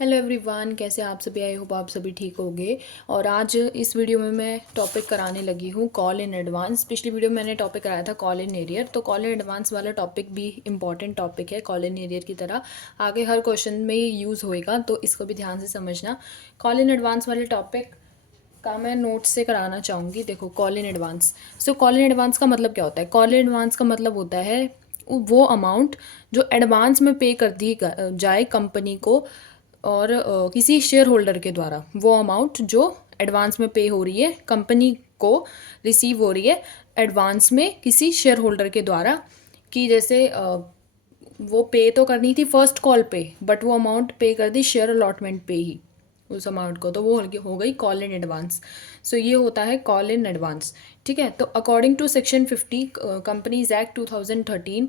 Hello everyone, कैसे आप सभी? आई होप आप सभी ठीक होंगे। और आज इस वीडियो में मैं टॉपिक कराने लगी हूँ कॉल इन एडवांस। पिछली वीडियो में मैंने टॉपिक कराया था कॉल इन एरियर, तो कॉल इन एडवांस वाला टॉपिक भी इम्पॉर्टेंट टॉपिक है। कॉल इन एरियर की तरह आगे हर क्वेश्चन में ये यूज़ होएगा, तो इसको भी ध्यान से समझना। कॉल इन एडवांस वाले टॉपिक का मैं नोट से कराना चाहूँगी। देखो, call in advance. So call in advance का मतलब क्या होता है? कॉल इन एडवांस का मतलब होता है वो अमाउंट जो एडवांस में पे कर दी जाए कंपनी को, और किसी शेयर होल्डर के द्वारा वो अमाउंट जो एडवांस में पे हो रही है कंपनी को, रिसीव हो रही है एडवांस में किसी शेयर होल्डर के द्वारा। कि जैसे वो पे तो करनी थी फर्स्ट कॉल पे, बट वो अमाउंट पे कर दी शेयर अलॉटमेंट पे ही उस अमाउंट को, तो वो हो गई कॉल इन एडवांस। सो ये होता है कॉल इन एडवांस। ठीक है, तो according to section 50 companies act 2013,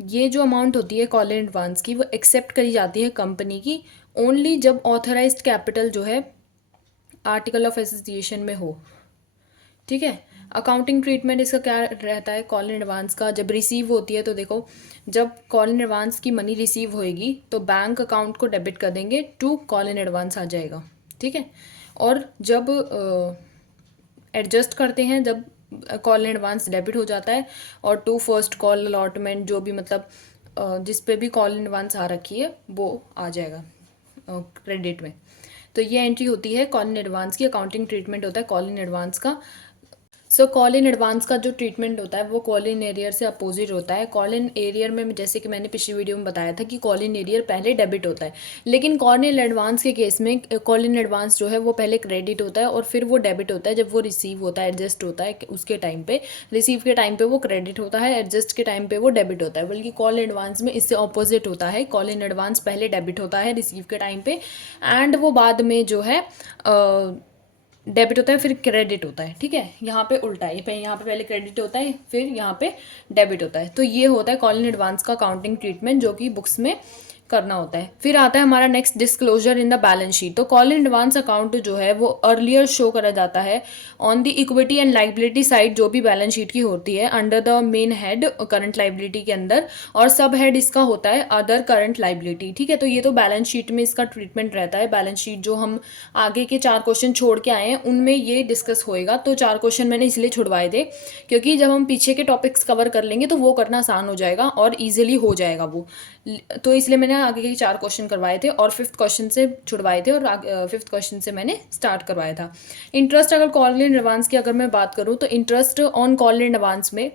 ये जो अमाउंट होती है कॉल इन एडवांस की, वो एक्सेप्ट करी जाती है कंपनी की ओनली जब ऑथराइज्ड कैपिटल जो है आर्टिकल ऑफ एसोसिएशन में हो। ठीक है, अकाउंटिंग ट्रीटमेंट इसका क्या रहता है कॉल इन एडवांस का? जब रिसीव होती है तो देखो, जब कॉल इन एडवांस की मनी रिसीव होएगी तो बैंक अकाउंट को डेबिट कर देंगे, टू कॉल इन एडवांस आ जाएगा। ठीक है, और जब एडजस्ट करते हैं, जब कॉल इन एडवांस डेबिट हो जाता है, और टू फर्स्ट कॉल अलॉटमेंट जो भी मतलब जिस पे भी कॉल इन एडवांस आ रखी है वो आ जाएगा क्रेडिट में। तो ये एंट्री होती है कॉल इन एडवांस की। अकाउंटिंग ट्रीटमेंट होता है कॉल इन एडवांस का। सो कॉल इन एडवांस का जो ट्रीटमेंट होता है वो कॉल इन एरियर से अपोजिट होता है। कॉल इन एरियर में जैसे कि मैंने पिछली वीडियो में बताया था कि कॉल इन एरियर पहले डेबिट होता है, लेकिन कॉल इन एडवांस के केस में कॉल इन एडवांस जो है वो पहले क्रेडिट होता है और फिर वो डेबिट होता है जब वो रिसीव होता है, एडजस्ट होता है उसके टाइम पे। रिसीव के टाइम पे वो क्रेडिट होता है, एडजस्ट के टाइम पे वो डेबिट होता है। बल्कि कॉल एडवांस में इससे ऑपोजिट होता है, कॉल इन एडवांस पहले डेबिट होता है रिसीव के टाइम पे, एंड वो बाद में जो है डेबिट होता है फिर क्रेडिट होता है। ठीक है, यहाँ पे उल्टा है, यहाँ पे पहले क्रेडिट होता है फिर यहाँ पे डेबिट होता है। तो ये होता है कॉल इन एडवांस का अकाउंटिंग ट्रीटमेंट जो कि बुक्स में करना होता है। फिर आता है हमारा next, disclosure in the balance sheet. तो कॉल इन एडवांस अकाउंट जो है वो अर्लियर शो करा जाता है on the equity and liability side, जो भी बैलेंस शीट की होती है, under the main head current liability के अंदर, और सब हेड इसका होता है अदर करंट लाइबिलिटी। ठीक है, तो ये तो बैलेंस शीट में इसका ट्रीटमेंट रहता है। बैलेंस शीट जो हम आगे के 4 क्वेश्चन छोड़ के आए हैं उनमें ये डिस्कस होएगा। तो 4 क्वेश्चन मैंने इसलिए छुड़वाए थे क्योंकि जब हम पीछे के टॉपिक्स कवर कर लेंगे तो वो करना आसान हो जाएगा और ईजिली हो जाएगा वो। तो इसलिए मैंने आगे के 4 क्वेश्चन करवाए थे और 5th क्वेश्चन से छुड़वाए थे, और 5th क्वेश्चन से मैंने स्टार्ट करवाया था। इंटरेस्ट, अगर कॉल इन एडवांस की अगर मैं बात करूँ तो interest on call in advance में,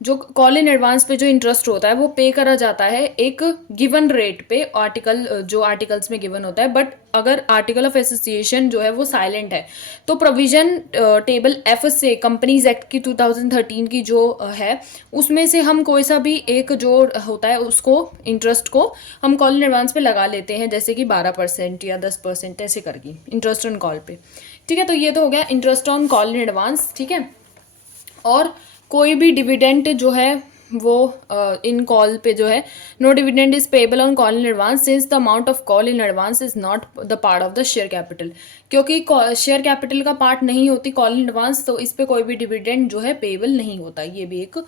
जो कॉल इन एडवांस पे जो इंटरेस्ट होता है वो पे करा जाता है एक गिवन रेट पे, आर्टिकल जो आर्टिकल्स में गिवन होता है। बट अगर आर्टिकल ऑफ एसोसिएशन जो है वो साइलेंट है तो प्रोविजन टेबल एफ से, कंपनीज एक्ट की 2013 की जो है, उसमें से हम कोई सा भी एक जो होता है उसको, इंटरेस्ट को हम कॉल इन एडवांस पे लगा लेते हैं, जैसे कि 12% या 10% ऐसे करके इंटरेस्ट ऑन कॉल पे। ठीक है, तो ये तो हो गया interest on call in advance. ठीक है, और कोई भी डिविडेंड जो है वो इन कॉल पे जो है, no dividend is payable on call in advance since the amount of call in advance is not the part of the share capital. क्योंकि शेयर कैपिटल का पार्ट नहीं होती कॉल इन एडवांस, तो इस पे कोई भी डिविडेंड जो है पेबल नहीं होता। ये भी एक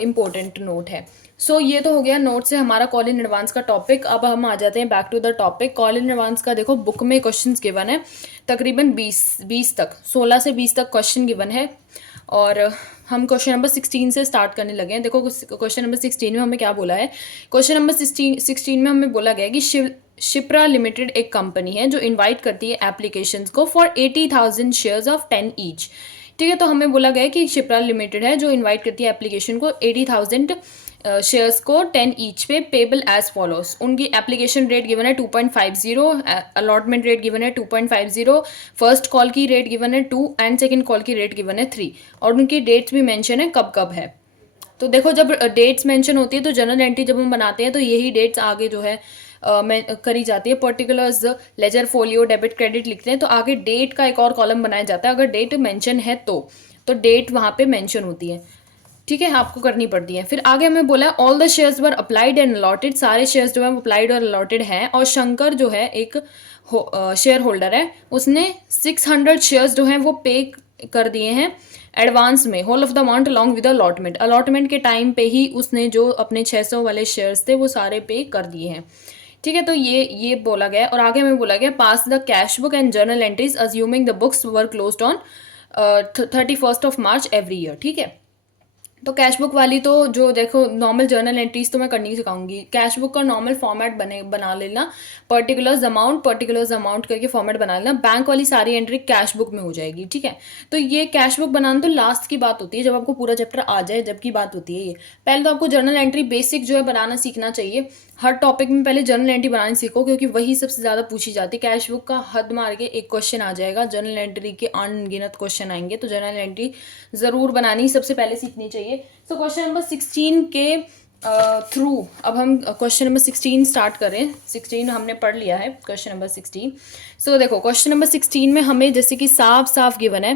इम्पोर्टेंट नोट है। सो ये तो हो गया नोट से हमारा कॉल इन एडवांस का टॉपिक। अब हम आ जाते हैं back to the topic. Call in advance का देखो, बुक में क्वेश्चंस गिवन है तकरीबन 20 तक, 16 से 20 तक क्वेश्चन गिवन है, और हम क्वेश्चन नंबर 16 से स्टार्ट करने लगे हैं। देखो क्वेश्चन नंबर 16 में हमें क्या बोला है। क्वेश्चन नंबर 16 में हमें बोला गया है कि शिप्रा लिमिटेड एक कंपनी है जो इनवाइट करती है एप्लीकेशंस को फॉर 80,000 शेयर्स ऑफ 10 ईच। ठीक है, तो हमें बोला गया है कि शिप्रा लिमिटेड है जो इनवाइट करती है एप्लीकेशन को 80,000 शेयर्स को 10 ईच पे, पेबल एज फॉलोस। उनकी एप्लीकेशन रेट गिवन है 2.50, अलॉटमेंट रेट गिवन है 2.50, फर्स्ट कॉल की रेट गिवन है 2 एंड सेकंड कॉल की रेट गिवन है 3, और उनकी डेट्स भी मेंशन है कब कब है। तो देखो, जब डेट्स मेंशन होती है तो जनरल एंट्री जब हम बनाते हैं तो यही डेट्स आगे जो है करी जाती है। Particulars, ledger, folio, debit, credit लिखते हैं तो आगे डेट का एक और कॉलम बनाया जाता है। अगर डेट मेंशन है तो डेट वहाँ पे मेंशन होती है। ठीक है, आपको करनी पड़ती है। फिर आगे हमें बोला है all the shares were applied and allotted, सारे शेयर्स जो है अप्लाइड और अलॉटेड हैं। और शंकर जो है एक शेयर होल्डर है, उसने 600 शेयर्स जो हैं वो पे कर दिए हैं एडवांस में, whole of the amount along with allotment. Allotment के टाइम पे ही उसने जो अपने 600 वाले शेयर्स थे वो सारे पे कर दिए हैं। ठीक है, तो ये बोला गया है। और आगे हमें बोला गया pass the cash book and journal entries assuming the books were closed on 31st of March every year. ठीक है, तो कैश बुक वाली तो जो देखो नॉर्मल जर्नल एंट्रीज तो मैं करनी सिखाऊंगी। कैश बुक का नॉर्मल फॉर्मेट बना लेना, पर्टिकुलर्स अमाउंट करके फॉर्मेट बना लेना। बैंक वाली सारी एंट्री कैश बुक में हो जाएगी। ठीक है, तो ये कैश बुक बनाना तो लास्ट की बात होती है, जब आपको पूरा चैप्टर आ जाए जब की बात होती है ये। पहले तो आपको जर्नल एंट्री बेसिक जो है बनाना सीखना चाहिए। हर टॉपिक में पहले जर्नल एंट्री बनानी सीखो, क्योंकि वही सबसे ज़्यादा पूछी जाती है। कैश बुक का हद मार के एक क्वेश्चन आ जाएगा, जर्नल एंट्री के अनगिनत क्वेश्चन आएंगे, तो जर्नल एंट्री ज़रूर बनानी सबसे पहले सीखनी चाहिए। तो क्वेश्चन नंबर 16 के थ्रू अब हम क्वेश्चन नंबर 16 स्टार्ट करें। 16 हमने पढ़ लिया है, क्वेश्चन नंबर 16। सो देखो क्वेश्चन नंबर 16 में हमें जैसे कि साफ साफ गिवन है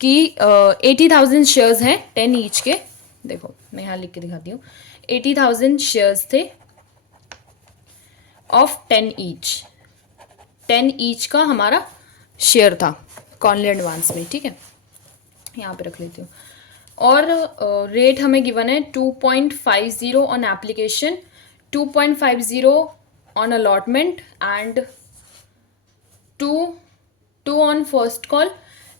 कि 80,000 शेयर्स हैं 10 ईच के। देखो मैं यहाँ लिख के दिखाती हूँ, 80,000 शेयर्स थे ऑफ 10 ईच। 10 ईच का हमारा शेयर था कॉल एडवांस में। ठीक है, यहाँ पे रख लेती हूँ। और रेट हमें गिवन है 2.50 on application, 2.50 on allotment and 2 on first call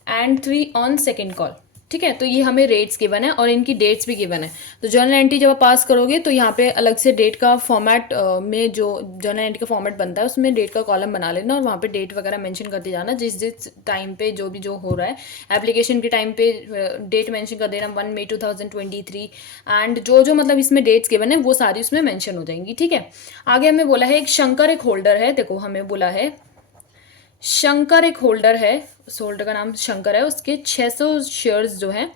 and 3 on second call. ठीक है, तो ये हमें रेट्स गिवन है और इनकी डेट्स भी गिवन है। तो जर्नल एंट्री जब आप पास करोगे तो यहाँ पे अलग से डेट का फॉर्मेट में जो जर्नल एंट्री का फॉर्मेट बनता है उसमें डेट का कॉलम बना लेना और वहाँ पे डेट वगैरह मेंशन करते जाना, जिस जिस टाइम पे जो भी जो हो रहा है। एप्लीकेशन के टाइम पे डेट मेंशन कर देना 1 मई 2023 एंड जो जो मतलब इसमें डेट्स गिवन है वो सारी उसमें मैंशन हो जाएंगी। ठीक है, आगे हमें बोला है एक शंकर एक होल्डर है। देखो हमें बोला है शंकर एक होल्डर है, उस होल्डर का नाम शंकर है, उसके 600 शेयर्स जो हैं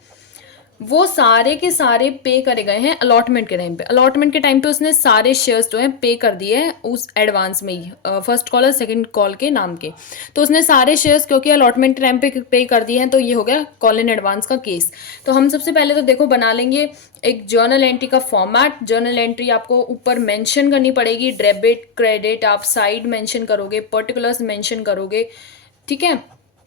वो सारे के सारे पे करे गए हैं अलॉटमेंट के टाइम पे। अलॉटमेंट के टाइम पे उसने सारे शेयर्स जो हैं पे कर दिए हैं उस एडवांस में ही, फर्स्ट कॉल और सेकंड कॉल के नाम के। तो उसने सारे शेयर्स क्योंकि अलॉटमेंट के टाइम पे कर दिए हैं, तो ये हो गया कॉल इन एडवांस का केस। तो हम सबसे पहले तो देखो बना लेंगे एक जर्नल एंट्री का फॉर्मेट। जर्नल एंट्री आपको ऊपर मेंशन करनी पड़ेगी, डेबिट क्रेडिट आप साइड मेंशन करोगे, पर्टिकुलर्स मेंशन करोगे। ठीक है,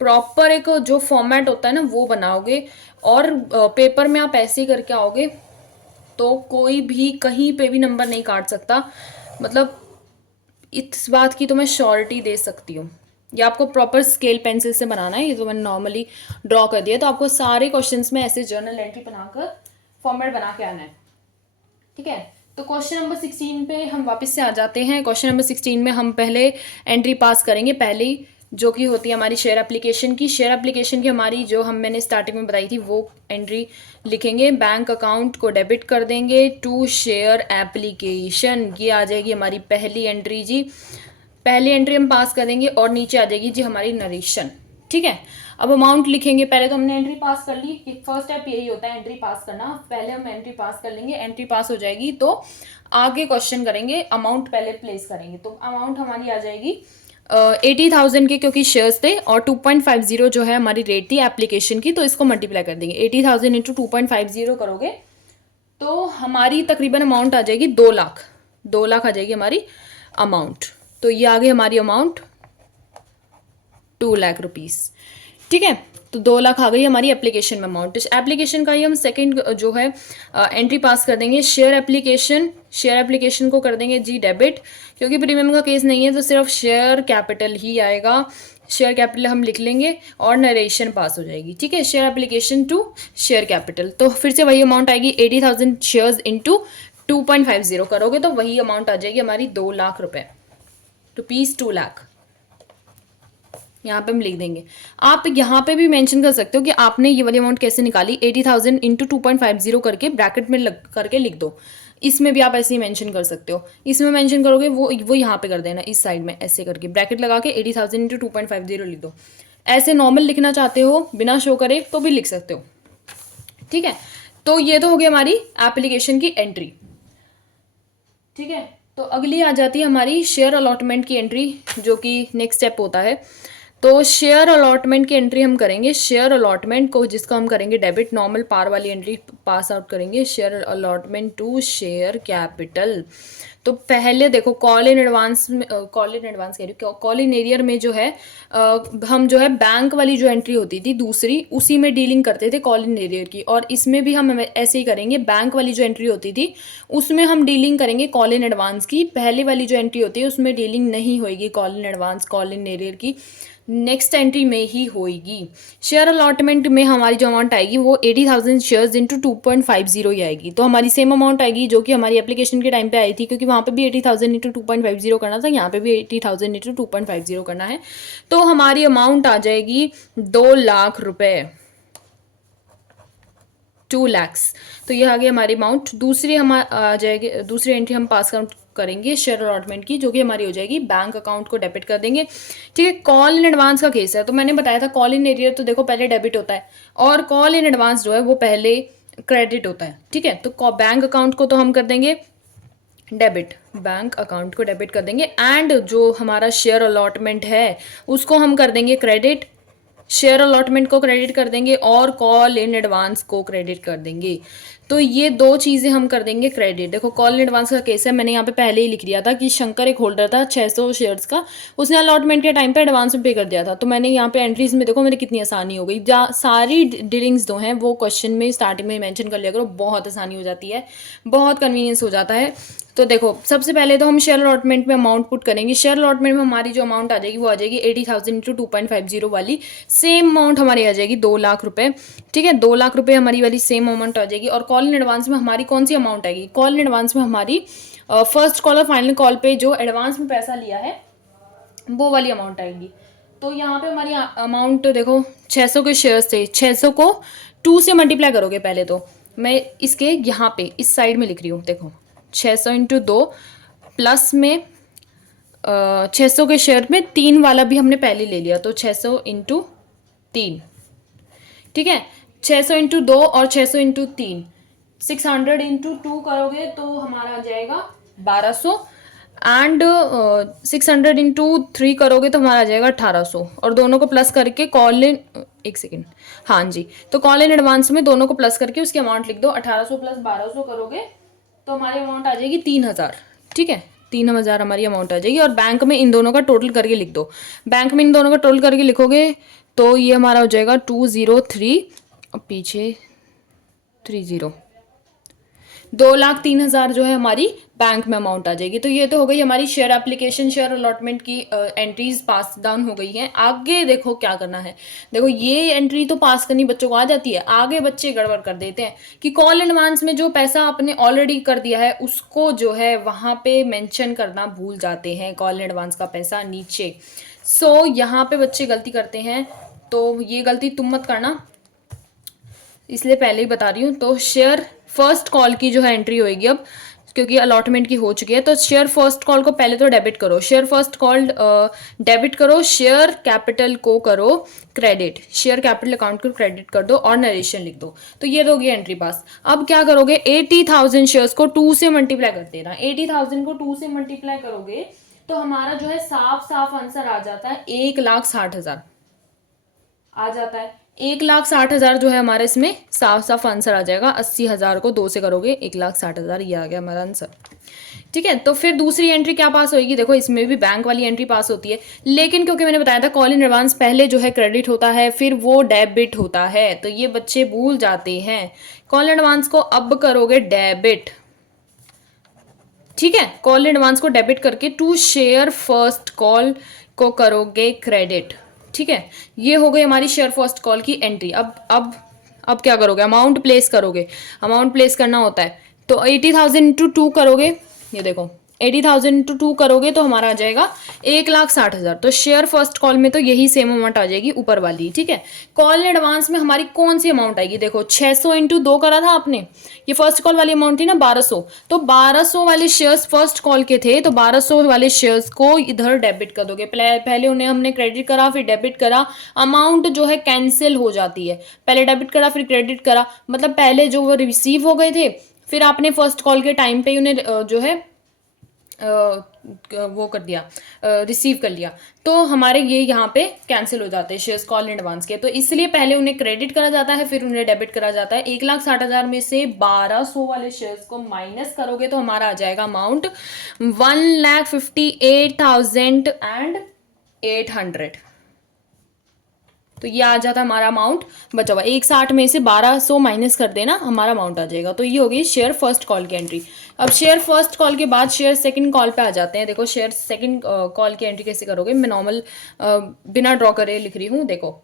प्रॉपर एक जो फॉर्मेट होता है ना वो बनाओगे और पेपर में आप ऐसे ही करके आओगे तो कोई भी कहीं पे भी नंबर नहीं काट सकता। मतलब इस बात की तो मैं श्योरिटी दे सकती हूँ। ये आपको प्रॉपर स्केल पेंसिल से बनाना है, ये तो मैंने नॉर्मली ड्रॉ कर दिया। तो आपको सारे क्वेश्चंस में ऐसे जर्नल एंट्री बनाकर फॉर्मेट बना के आना है। ठीक है, तो क्वेश्चन नंबर 16 पे हम वापस से आ जाते हैं। क्वेश्चन नंबर 16 में हम पहले एंट्री पास करेंगे, पहली जो कि होती है हमारी शेयर एप्लीकेशन की। शेयर एप्लीकेशन की हमारी जो मैंने स्टार्टिंग में बताई थी वो एंट्री लिखेंगे। बैंक अकाउंट को डेबिट कर देंगे टू शेयर एप्लीकेशन, ये आ जाएगी हमारी पहली एंट्री जी। पहली एंट्री हम पास करेंगे और नीचे आ जाएगी जी हमारी नरेशन। ठीक है, अब अमाउंट लिखेंगे। पहले तो हमने एंट्री पास कर ली, फर्स्ट स्टेप यही होता है एंट्री पास करना। पहले हम एंट्री पास कर लेंगे, एंट्री पास हो जाएगी तो आगे क्वेश्चन करेंगे, अमाउंट पहले प्लेस करेंगे। तो अमाउंट हमारी आ जाएगी 80,000 के क्योंकि शेयर्स थे और 2.50 जो है हमारी रेट थी एप्लीकेशन की, तो इसको मल्टीप्लाई कर देंगे। 80,000 इंटू 2.50 करोगे तो हमारी तकरीबन अमाउंट आ जाएगी 2 लाख। 2 लाख आ जाएगी हमारी अमाउंट। तो ये आ गई हमारी अमाउंट 2 लाख रुपीज़। ठीक है, तो 2 लाख आ गई हमारी एप्लीकेशन में अमाउंट। एप्लीकेशन का ही हम सेकंड जो है एंट्री पास कर देंगे। शेयर एप्लीकेशन को कर देंगे जी डेबिट, क्योंकि प्रीमियम का केस नहीं है तो सिर्फ शेयर कैपिटल ही आएगा। शेयर कैपिटल हम लिख लेंगे और नरेशन पास हो जाएगी। ठीक है, share application to share capital, तो फिर से वही अमाउंट आएगी 80,000 शेयर्स इंटू 2.50 करोगे तो वही अमाउंट आ जाएगी हमारी 2 लाख रुपए, रुपीज़ 2 लाख। यहाँ पे हम लिख देंगे। आप यहाँ पे भी मेंशन कर सकते हो कि आपने ये वाली अमाउंट कैसे निकाली। 80,000 इंटू 2.50 करके ब्रैकेट में करके लिख दो। इसमें भी आप ऐसे ही मेंशन कर सकते हो। इसमें मेंशन करोगे वो यहाँ पे कर देना, इस साइड में ऐसे करके ब्रैकेट लगा के 80,000 इंटू 2.50 लिख दो। ऐसे नॉर्मल लिखना चाहते हो बिना शो करे तो भी लिख सकते हो। ठीक है, तो ये तो हो गई हमारी एप्लीकेशन की एंट्री। ठीक है, तो अगली आ जाती है हमारी शेयर अलॉटमेंट की एंट्री, जो कि नेक्स्ट स्टेप होता है। तो शेयर अलॉटमेंट की एंट्री हम करेंगे। शेयर अलॉटमेंट को जिसका हम करेंगे डेबिट, नॉर्मल पार वाली एंट्री पास आउट करेंगे। Share allotment to share capital, तो पहले देखो कॉल इन एडवांस में, कॉल इन एडवांस कह रही हूँ, कॉल इन एरियर में जो है हम जो है बैंक वाली जो एंट्री होती थी दूसरी, उसी में डीलिंग करते थे कॉल इन एरियर की। और इसमें भी हम ऐसे ही करेंगे, बैंक वाली जो एंट्री होती थी उसमें हम डीलिंग करेंगे कॉल इन एडवांस की। पहले वाली जो एंट्री होती है उसमें डीलिंग नहीं होगी call in advance call in arrear की, नेक्स्ट एंट्री में ही होएगी। शेयर अलॉटमेंट में हमारी जो अमाउंट आएगी वो 80,000 शेयर्स इंटू 2.50 ही आएगी। तो हमारी सेम अमाउंट आएगी जो कि हमारी एप्लीकेशन के टाइम पे आई थी, क्योंकि वहाँ पे भी 80,000 इंटू 2.50 करना था, यहाँ पे भी 80,000 इंटू 2.50 करना है। तो हमारी अमाउंट आ जाएगी 2,00,000 रुपये, 2 lakhs। तो ये आ गई हमारी अमाउंट। दूसरी हम आ जाएगी, दूसरी एंट्री हम पास आउट करेंगे शेयर अलॉटमेंट की, जो कि हमारी हो जाएगी बैंक अकाउंट को डेबिट कर देंगे। ठीक है, कॉल इन एडवांस का केस है, तो मैंने बताया था कॉल इन एरियर तो देखो पहले डेबिट होता है और कॉल इन एडवांस जो है वो पहले क्रेडिट होता है। ठीक है, तो बैंक अकाउंट को तो हम कर देंगे डेबिट, बैंक अकाउंट को डेबिट कर देंगे, एंड जो हमारा शेयर अलॉटमेंट है उसको हम कर देंगे क्रेडिट, शेयर अलॉटमेंट को क्रेडिट कर देंगे और कॉल इन एडवांस को क्रेडिट कर देंगे। तो ये दो चीज़ें हम कर देंगे क्रेडिट। देखो कॉल इन एडवांस का केस है, मैंने यहाँ पे पहले ही लिख दिया था कि शंकर एक होल्डर था 600 शेयर्स का, उसने अलॉटमेंट के टाइम पे एडवांस में पे कर दिया था। तो मैंने यहाँ पे एंट्रीज में देखो मेरी कितनी आसानी हो गई, जहाँ सारी डीलिंग्स जो हैं वो क्वेश्चन में स्टार्टिंग में मेंशन कर लिया करो, बहुत आसानी हो जाती है, बहुत कन्वीनियंस हो जाता है। तो देखो सबसे पहले तो हम शेयर अलॉटमेंट में अमाउंट पुट करेंगे। शेयर अलॉटमेंट में हमारी जो अमाउंट आ जाएगी वो आ जाएगी 80,000 इंटू 2.50 वाली, सेम अमाउंट हमारी आ जाएगी 2,00,000 रुपये। ठीक है, 2,00,000 रुपये हमारी वाली सेम अमाउंट आ जाएगी। और कॉल इन एडवांस में हमारी कौन सी अमाउंट आएगी? कॉल इन एडवांस में हमारी फर्स्ट कॉल और फाइनल कॉल पे जो एडवांस में पैसा लिया है वो वाली अमाउंट आएगी। तो यहाँ पे हमारी अमाउंट देखो 600 के शेयर्स थे, 600 को 2 से मल्टीप्लाई करोगे। पहले तो मैं इसके यहाँ पे इस साइड में लिख रही हूँ, देखो 600 इंटू 2 प्लस में 600 के शेयर में 3 वाला भी हमने पहले ले लिया, तो 600 इंटू 3। ठीक है, 600 इंटू 2 और 600 इंटू 3, 600 इंटू 2 करोगे तो हमारा आ जाएगा 1200, एंड 600 इंटू 3 करोगे तो हमारा आ जाएगा 1800। और दोनों को प्लस करके कॉल इन, एक सेकेंड, हाँ जी, तो कॉल इन एडवांस में दोनों को प्लस करके उसकी अमाउंट लिख दो। 1800 प्लस 1200 करोगे तो हमारी अमाउंट आ जाएगी 3,000। ठीक है, 3,000 हमारी अमाउंट आ जाएगी। और बैंक में इन दोनों का टोटल करके लिख दो। बैंक में इन दोनों का टोटल करके लिखोगे तो ये हमारा हो जाएगा 203 और पीछे 30, 2,03,000 जो है हमारी बैंक में अमाउंट आ जाएगी। तो ये तो हो गई हमारी शेयर एप्लीकेशन, शेयर अलॉटमेंट की एंट्रीज पास डाउन हो गई हैं। आगे देखो क्या करना है। देखो ये एंट्री तो पास करनी बच्चों को आ जाती है, आगे बच्चे गड़बड़ कर देते हैं कि कॉल एडवांस में जो पैसा आपने ऑलरेडी कर दिया है उसको जो है वहाँ पे मेंशन करना भूल जाते हैं, कॉल एडवांस का पैसा नीचे। सो यहाँ पे बच्चे गलती करते हैं, तो ये गलती तुम मत करना, इसलिए पहले ही बता रही हूँ। तो शेयर फर्स्ट कॉल की जो है एंट्री होएगी अब, क्योंकि अलॉटमेंट की हो चुकी है। तो शेयर फर्स्ट कॉल को पहले तो डेबिट करो, शेयर फर्स्ट कॉल डेबिट करो, शेयर कैपिटल को करो क्रेडिट, शेयर कैपिटल अकाउंट को क्रेडिट कर दो और नरेशन लिख दो। तो ये दोगे एंट्री पास। अब क्या करोगे, 80,000 शेयर्स को 2 से मल्टीप्लाई कर देना। 80,000 को 2 से मल्टीप्लाई करोगे तो हमारा जो है साफ साफ आंसर आ जाता है 1,60,000 आ जाता है। 1,60,000 जो है हमारे इसमें साफ साफ आंसर आ जाएगा। 80,000 को 2 से करोगे 1,60,000, ये आ गया हमारा आंसर। ठीक है, तो फिर दूसरी एंट्री क्या पास होगी? देखो इसमें भी बैंक वाली एंट्री पास होती है, लेकिन क्योंकि मैंने बताया था कॉल इन एडवांस पहले जो है क्रेडिट होता है फिर वो डेबिट होता है, तो ये बच्चे भूल जाते हैं। कॉल इन एडवांस को अब करोगे डेबिट। ठीक है, कॉल इन एडवांस को डेबिट करके टू शेयर फर्स्ट कॉल को करोगे क्रेडिट। ठीक है, ये हो गई हमारी शेयर फर्स्ट कॉल की एंट्री। अब क्या करोगे, अमाउंट प्लेस करोगे। अमाउंट प्लेस करना होता है तो 80,000 इंटू 2 करोगे, ये देखो 80,000 इंटू 2 करोगे तो हमारा आ जाएगा 1,60,000। तो शेयर फर्स्ट कॉल में तो यही सेम अमाउंट आ जाएगी ऊपर वाली। ठीक है, कॉल एडवांस में हमारी कौन सी अमाउंट आएगी? देखो 600 इंटू 2 करा था आपने, ये फर्स्ट कॉल वाली अमाउंट थी ना 1200, तो 1200 वाले शेयर्स फर्स्ट कॉल के थे, तो 1200 वाले शेयर्स को इधर डेबिट कर दोगे। पहले उन्हें हमने क्रेडिट करा फिर डेबिट करा, अमाउंट जो है कैंसिल हो जाती है। पहले डेबिट करा फिर क्रेडिट करा, मतलब पहले जो वो रिसीव हो गए थे फिर आपने फर्स्ट कॉल के टाइम पे उन्हें जो है वो कर दिया, रिसीव कर लिया, तो हमारे ये यहाँ पे कैंसिल हो जाते हैं शेयर्स कॉल इन एडवांस के। तो इसलिए पहले उन्हें क्रेडिट करा जाता है, फिर उन्हें डेबिट करा जाता है। 1,60,000 में से 1,200 वाले शेयर्स को माइनस करोगे तो हमारा आ जाएगा अमाउंट 1,58,800। तो ये आ जाता है हमारा अमाउंट बचा हुआ। 1,60 में से 1,200 माइनस कर देना, हमारा अमाउंट आ जाएगा। तो ये होगी शेयर फर्स्ट कॉल की एंट्री। अब शेयर फर्स्ट कॉल के बाद शेयर सेकंड कॉल पे आ जाते हैं। देखो शेयर सेकंड कॉल की एंट्री कैसे करोगे, मैं नॉर्मल बिना ड्रॉ करे लिख रही हूँ। देखो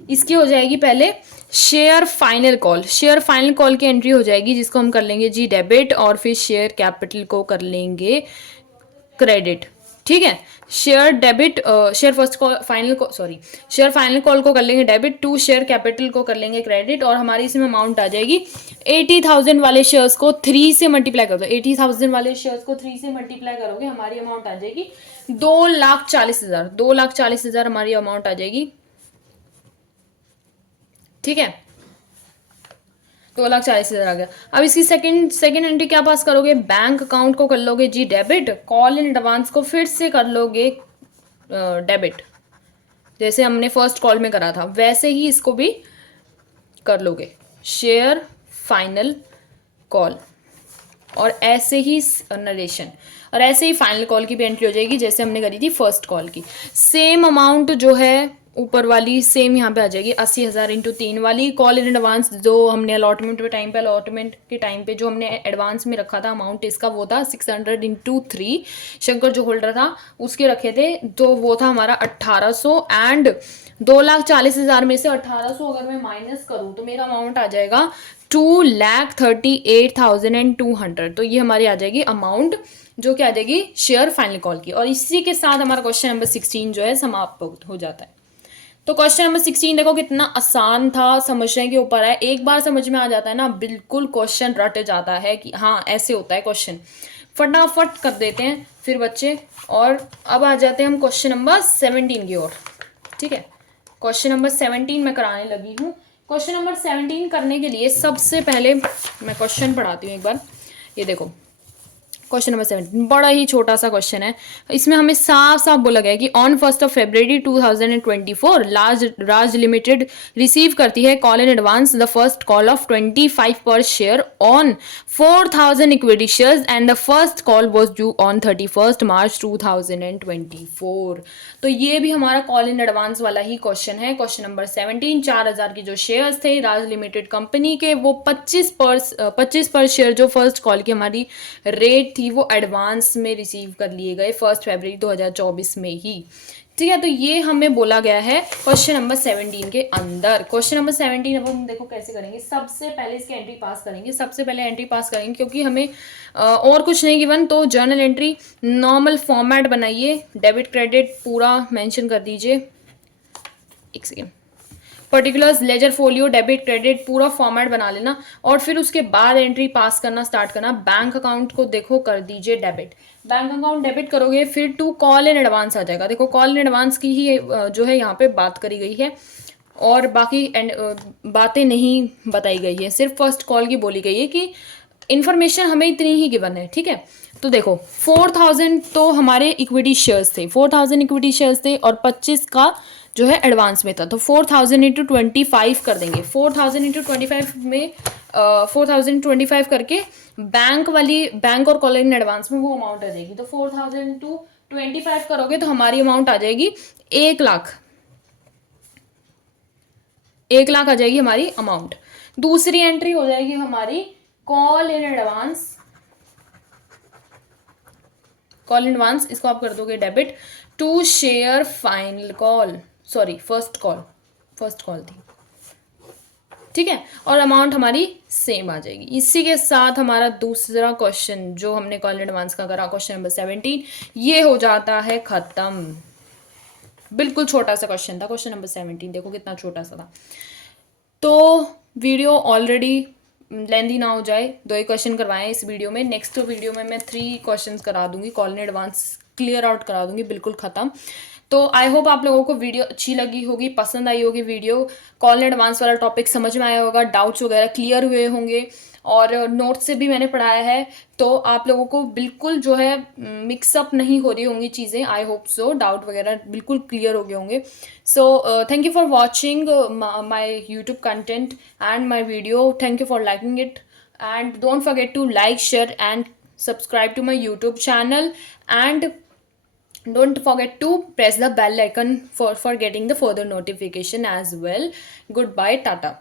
इसकी हो जाएगी पहले share final call. Share final call की एंट्री हो जाएगी, जिसको हम कर लेंगे जी डेबिट, और फिर शेयर कैपिटल को कर लेंगे क्रेडिट। ठीक है, share debit, share first call final को, सॉरी, शेयर फाइनल कॉल को कर लेंगे डेबिट, टू शेयर कैपिटल को कर लेंगे क्रेडिट, और हमारी इसमें अमाउंट आ जाएगी 80,000 वाले शेयर्स को 3 से मल्टीप्लाई कर दो। 80,000 वाले शेयर्स को 3 से मल्टीप्लाई करोगे, हमारी अमाउंट आ जाएगी 2,40,000। 2,40,000 हमारी अमाउंट आ जाएगी। ठीक है, 2,40,000 आ गया। अब इसकी सेकंड एंट्री क्या पास करोगे, बैंक अकाउंट को कर लोगे जी डेबिट, कॉल इन एडवांस को फिर से कर लोगे डेबिट, जैसे हमने फर्स्ट कॉल में करा था वैसे ही इसको भी कर लोगे शेयर फाइनल कॉल, और ऐसे ही नरेशन, और ऐसे ही फाइनल कॉल की भी एंट्री हो जाएगी जैसे हमने करी थी फर्स्ट कॉल की। सेम अमाउंट जो है ऊपर वाली सेम यहाँ पे आ जाएगी, 80,000 इंटू 3 वाली कॉल इन एडवांस जो हमने अलॉटमेंट के टाइम पे जो हमने एडवांस में रखा था अमाउंट इसका, वो था 600 इंटू 3। शंकर जो होल्डर था उसके रखे थे, तो वो था हमारा 1,800। एंड 2,40,000 में से 1,800 अगर मैं माइनस करूँ तो मेरा अमाउंट आ जाएगा 2,38,200। तो ये हमारी आ जाएगी अमाउंट जो क्या आ जाएगी शेयर फाइनल कॉल की। और इसी के साथ हमारा क्वेश्चन नंबर 16 जो है समाप्त हो जाता है। तो क्वेश्चन नंबर 16 देखो कितना आसान था, समझने के ऊपर है। एक बार समझ में आ जाता है ना, बिल्कुल क्वेश्चन रट जाता है कि हाँ ऐसे होता है क्वेश्चन, फटाफट कर देते हैं फिर बच्चे। और अब आ जाते हैं हम क्वेश्चन नंबर 17 की ओर। ठीक है, क्वेश्चन नंबर 17 मैं कराने लगी हूँ। क्वेश्चन नंबर 17 करने के लिए सबसे पहले मैं क्वेश्चन पढ़ाती हूँ एक बार। ये देखो क्वेश्चन नंबर 17 बड़ा ही छोटा सा क्वेश्चन है। इसमें हमें साफ साफ बोला गया है कि on 1 February 2024 Raj limited receive करती है call in advance the first call of 25 पर share on 4,000 equity shares and the first call was due on 31 मार्च 2024। तो ये भी हमारा कॉल इन एडवांस वाला ही क्वेश्चन है। क्वेश्चन नंबर 17, 4,000 की जो शेयर्स थे राज लिमिटेड कंपनी के, वो 25 पर शेयर जो फर्स्ट कॉल की हमारी रेट थी वो एडवांस में रिसीव कर लिए गए 1 फरवरी 2024 में ही। ठीक है, तो ये हमें बोला गया है क्वेश्चन नंबर 17 के अंदर। क्वेश्चन नंबर 17 अब हम देखो कैसे करेंगे। सबसे पहले इसकी एंट्री पास करेंगे, सबसे पहले एंट्री पास करेंगे क्योंकि हमें और कुछ नहीं गिवन। तो जर्नल एंट्री नॉर्मल फॉर्मेट बनाइए, डेबिट क्रेडिट पूरा मेंशन कर दीजिए। एक second, particulars ledger folio debit credit पूरा फॉर्मेट बना लेना, और फिर उसके बाद एंट्री पास करना स्टार्ट करना। बैंक अकाउंट को देखो कर दीजिए डेबिट, बैंक अकाउंट डेबिट करोगे फिर टू कॉल इन एडवांस आ जाएगा। देखो कॉल इन एडवांस की ही जो है यहाँ पे बात करी गई है, और बाकी बातें नहीं बताई गई है, सिर्फ फर्स्ट कॉल की बोली गई है कि इन्फॉर्मेशन हमें इतनी ही गिवन है। ठीक है, तो देखो 4,000 तो हमारे इक्विटी शेयर्स थे, 4,000 इक्विटी शेयर्स थे, और 25 का जो है एडवांस में था। तो 4,000 इंटू 25 कर देंगे। 4,000 इंटू 25 में 4,025 करके बैंक और कॉल इन एडवांस में वो अमाउंट आ जाएगी। तो 4,000 इंटू 25 करोगे तो हमारी अमाउंट आ जाएगी 1,00,000। 1,00,000 आ जाएगी हमारी अमाउंट। दूसरी एंट्री हो जाएगी हमारी call in advance. Call in advance इसको आप कर दोगे debit to share final call, sorry first call थी। ठीक है, और अमाउंट हमारी सेम आ जाएगी। इसी के साथ हमारा दूसरा क्वेश्चन जो हमने कॉल इन एडवांस का करा, क्वेश्चन नंबर 17, ये हो जाता है खत्म। बिल्कुल छोटा सा क्वेश्चन था क्वेश्चन नंबर 17, देखो कितना छोटा सा था। तो वीडियो ऑलरेडी लेंदी ना हो जाए, 2 ही क्वेश्चन करवाए इस वीडियो में। नेक्स्ट वीडियो में मैं 3 क्वेश्चन करा दूंगी, call in advance clear out करा दूंगी, बिल्कुल खत्म। तो आई होप आप लोगों को वीडियो अच्छी लगी होगी, पसंद आई होगी वीडियो। कॉल इन एडवांस वाला टॉपिक समझ में आया होगा, डाउट्स वगैरह क्लियर हुए होंगे। और नोट से भी मैंने पढ़ाया है, तो आप लोगों को बिल्कुल जो है मिक्सअप नहीं हो रही होंगी चीज़ें। आई होप सो, डाउट वगैरह बिल्कुल क्लियर हो गए होंगे। So thank you for watching my YouTube content and my video. Thank you for liking it, and don't forget to like, share and subscribe to my YouTube channel, and don't forget to press the bell icon for getting the further notification as well. Goodbye, tata.